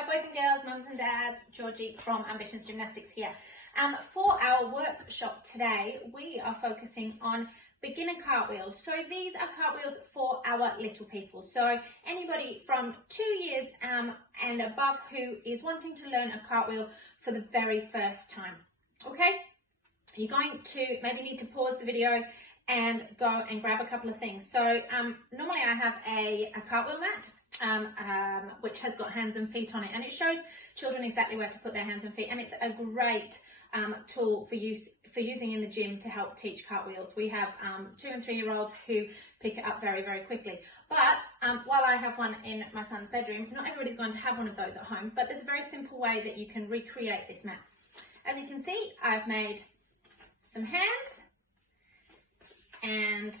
Hi boys and girls, mums and dads, Georgie from Ambitions Gymnastics here. For our workshop today, we are focusing on beginner cartwheels. So these are cartwheels for our little people. So anybody from 2 years and above who is wanting to learn a cartwheel for the very first time. Okay, you're going to maybe need to pause the video and go and grab a couple of things. So normally I have a cartwheel mat which has got hands and feet on it, and it shows children exactly where to put their hands and feet, and it's a great tool for using in the gym to help teach cartwheels. We have 2 and 3 year olds who pick it up very, very quickly. But while I have one in my son's bedroom, not everybody's going to have one of those at home, but there's a very simple way that you can recreate this mat. As you can see, I've made some hands and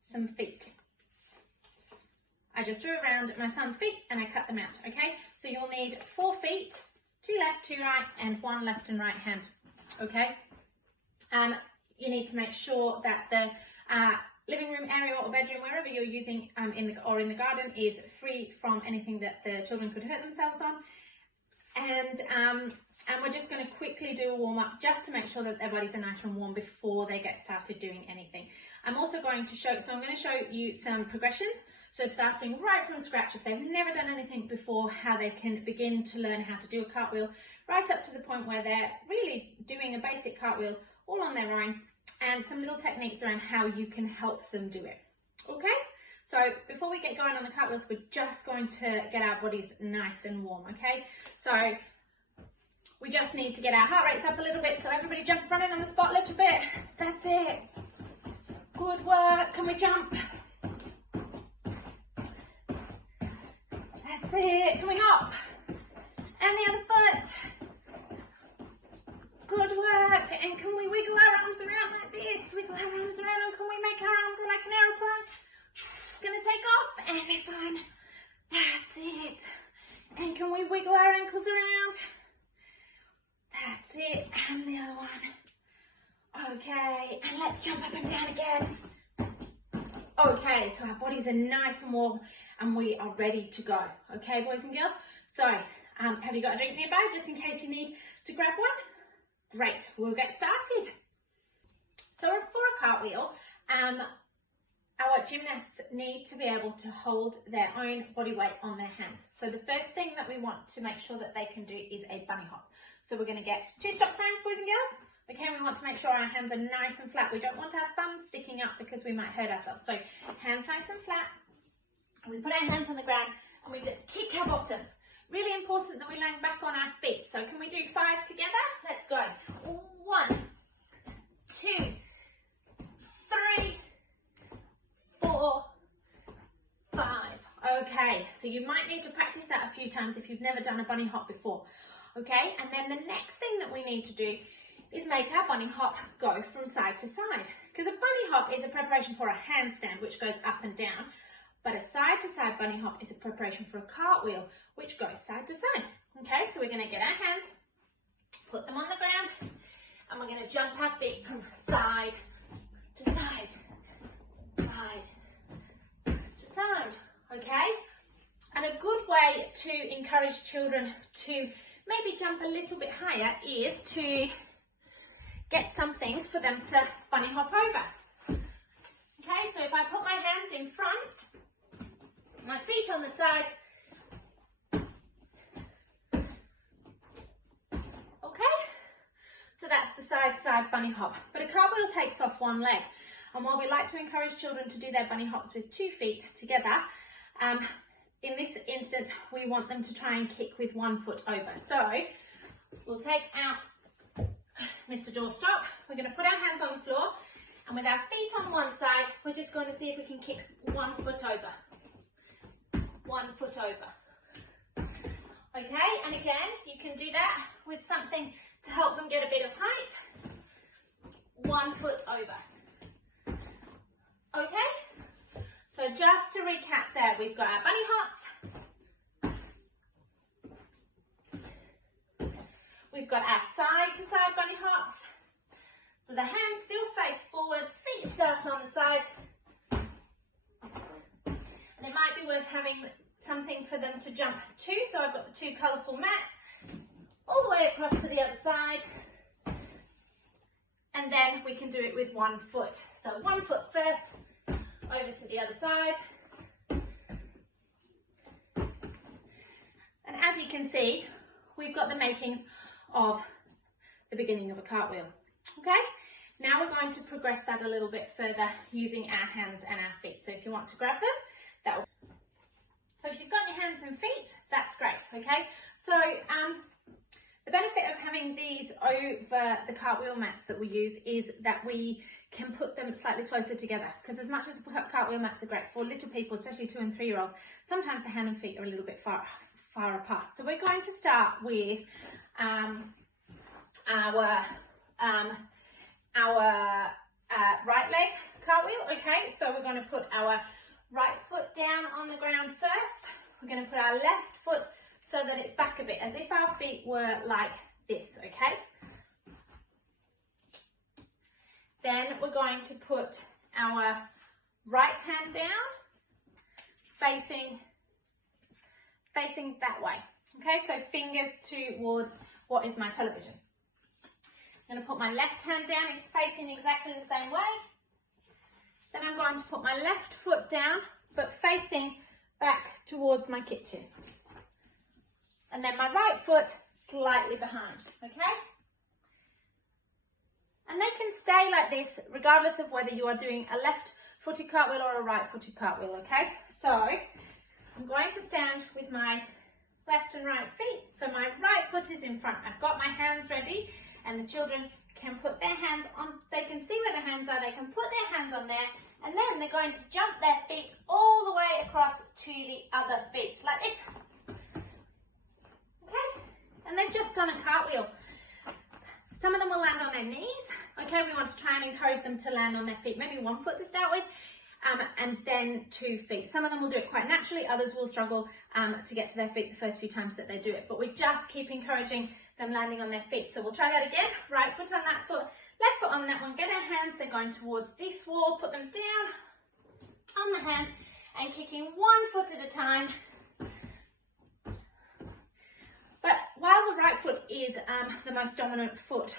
some feet. I just drew around my son's feet and I cut them out, okay? So you'll need 4 feet, 2 left, 2 right, and 1 left and right hand, okay? You need to make sure that the living room area or bedroom, wherever you're using in the garden, is free from anything that the children could hurt themselves on. And we're just going to quickly do a warm-up just to make sure that their bodies are nice and warm before they get started doing anything. I'm also going to show you some progressions. So starting right from scratch, if they've never done anything before, how they can begin to learn how to do a cartwheel, right up to the point where they're really doing a basic cartwheel all on their own, and some little techniques around how you can help them do it. Okay? So before we get going on the cartwheels, we're just going to get our bodies nice and warm, okay? So we just need to get our heart rates up a little bit, so everybody jump running on the spot a little bit. That's it. Good work. Can we jump? That's it. Can we hop? And the other foot. Good work. And can we wiggle our arms around like this? Wiggle our arms around, and can we make our arm go like an aeroplane? Gonna take off, and this one. That's it. And can we wiggle our ankles around? That's it. And the other one. Okay, and let's jump up and down again. Okay, so our bodies are nice and warm and we are ready to go. Okay, boys and girls? So, have you got a drink nearby just in case you need to grab one? Great, we'll get started. So for a cartwheel, our gymnasts need to be able to hold their own body weight on their hands. So the first thing that we want to make sure that they can do is a bunny hop. So we're going to get 2 stop signs, boys and girls. Okay, we want to make sure our hands are nice and flat. We don't want our thumbs sticking up because we might hurt ourselves. So hands nice and flat. We put our hands on the ground and we just kick our bottoms. Really important that we land back on our feet. So can we do 5 together? Let's go. 1, 2, 3, 4, 5. Okay, so you might need to practice that a few times if you've never done a bunny hop before. Okay, and then the next thing that we need to do is make our bunny hop go from side to side. Because a bunny hop is a preparation for a handstand, which goes up and down, but a side to side bunny hop is a preparation for a cartwheel, which goes side to side. Okay, so we're going to get our hands, put them on the ground, and we're going to jump our feet from side to side, side to side. Okay, and a good way to encourage children to maybe jump a little bit higher is to get something for them to bunny hop over. Okay, so if I put my hands in front, my feet on the side, okay, so that's the side bunny hop. But a cartwheel takes off one leg, and while we like to encourage children to do their bunny hops with 2 feet together, in this instance, we want them to try and kick with 1 foot over. So we'll take out Mr. Doorstop. We're going to put our hands on the floor, and with our feet on one side, we're just going to see if we can kick 1 foot over. 1 foot over. Okay, and again, you can do that with something to help them get a bit of height. 1 foot over. Okay? So just to recap there, we've got our bunny hops, we've got our side to side bunny hops, so the hands still face forwards, feet start on the side, and it might be worth having something for them to jump to. So I've got the two colourful mats all the way across to the other side. And then we can do it with 1 foot. So 1 foot first, over to the other side. And as you can see, we've got the makings of the beginning of a cartwheel. Okay, now we're going to progress that a little bit further using our hands and our feet. So if you want to grab them, that will. So if you've got your hands and feet, that's great. Okay, so the benefit of having these over the cartwheel mats that we use is that we can put them slightly closer together, because as much as the cartwheel mats are great for little people, especially 2 and 3 year olds, sometimes the hand and feet are a little bit far apart. So we're going to start with our right leg cartwheel. Okay, so we're going to put our right foot down on the ground first. We're going to put our left foot so that it's back a bit, as if our feet were like this, okay? Then we're going to put our right hand down, facing that way, okay? So fingers towards what is my television. I'm going to put my left hand down, it's facing exactly the same way. Then I'm going to put my left foot down, but facing back towards my kitchen. And then my right foot slightly behind, okay? And they can stay like this regardless of whether you are doing a left-footed cartwheel or a right-footed cartwheel, okay? So I'm going to stand with my left and right feet. So my right foot is in front. I've got my hands ready, and the children can put their hands on, they can see where the hands are, they can put their hands on there, and then they're going to jump their feet all the way across to the other feet, like this. And they've just done a cartwheel. Some of them will land on their knees. Okay, we want to try and encourage them to land on their feet, maybe 1 foot to start with, and then 2 feet. Some of them will do it quite naturally, others will struggle to get to their feet the first few times that they do it. But we just keep encouraging them landing on their feet. So we'll try that again. Right foot on that foot, left foot on that one. Get our hands, they're going towards this wall. Put them down on the hands and kicking 1 foot at a time. But while the right foot is the most dominant foot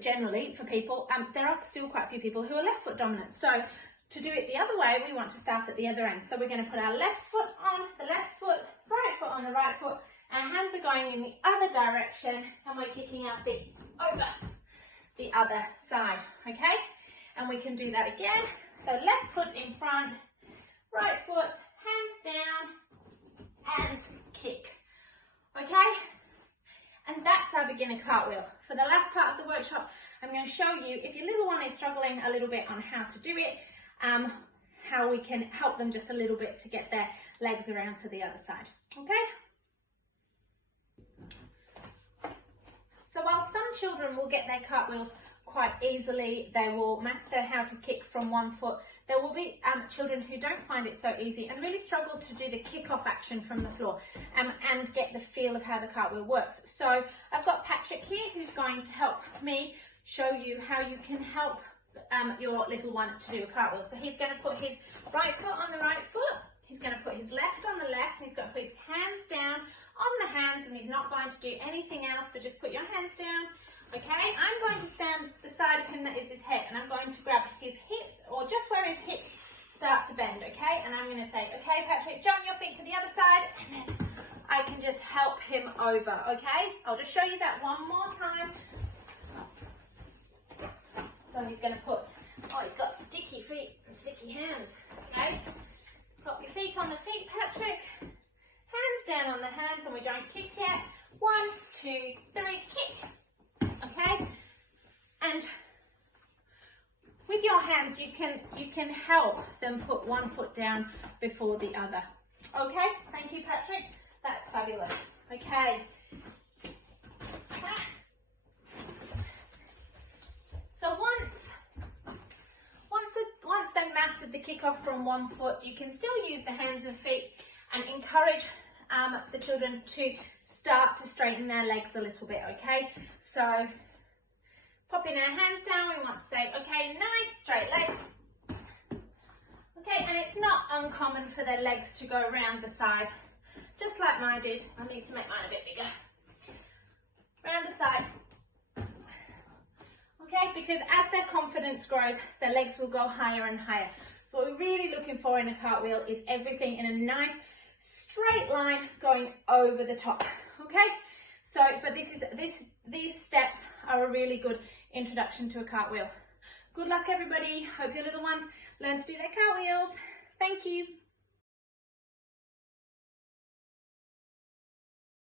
generally for people, there are still quite a few people who are left foot dominant. So to do it the other way, we want to start at the other end. So we're going to put our left foot on the left foot, right foot on the right foot. Our hands are going in the other direction, and we're kicking our feet over the other side, okay? And we can do that again. So left foot in front, right foot, hands down, and kick. Okay, and that's our beginner cartwheel. For the last part of the workshop, I'm going to show you, if your little one is struggling a little bit on how to do it, how we can help them just a little bit to get their legs around to the other side. Okay? So while some children will get their cartwheels quite easily, they will master how to kick from 1 foot. There will be children who don't find it so easy and really struggle to do the kick-off action from the floor and get the feel of how the cartwheel works. So I've got Patrick here who's going to help me show you how you can help your little one to do a cartwheel. So he's going to put his right foot on the right foot, he's going to put his left on the left, he's got to put his hands down on the hands, and he's not going to do anything else, so just put your hands down. Okay, I'm going to stand beside of him, that is his head, and I'm going to grab his hips, or just where his hips start to bend, okay? And I'm going to say, okay, Patrick, jump your feet to the other side, and then I can just help him over, okay? I'll just show you that one more time. So he's going to put, oh, he's got sticky feet and sticky hands, okay? Pop your feet on the feet, Patrick. Hands down on the hands, and we don't kick yet. 1, 2, 3, kick. Okay, and with your hands you can help them put 1 foot down before the other. Okay, thank you, Patrick. That's fabulous. Okay. So once they've mastered the kick-off from 1 foot, you can still use the hands and feet and encourage the children to start to straighten their legs a little bit, okay? So popping our hands down, we want to say, okay, nice straight legs. Okay, and it's it's not uncommon for their legs to go around the side, just like mine did. I need to make mine a bit bigger. Around the side. Okay, because as their confidence grows, their legs will go higher and higher. So what we're really looking for in a cartwheel is everything in a nice straight line going over the top. Okay, so but these steps are a really good introduction to a cartwheel. Good luck, everybody. Hope your little ones learn to do their cartwheels. Thank you.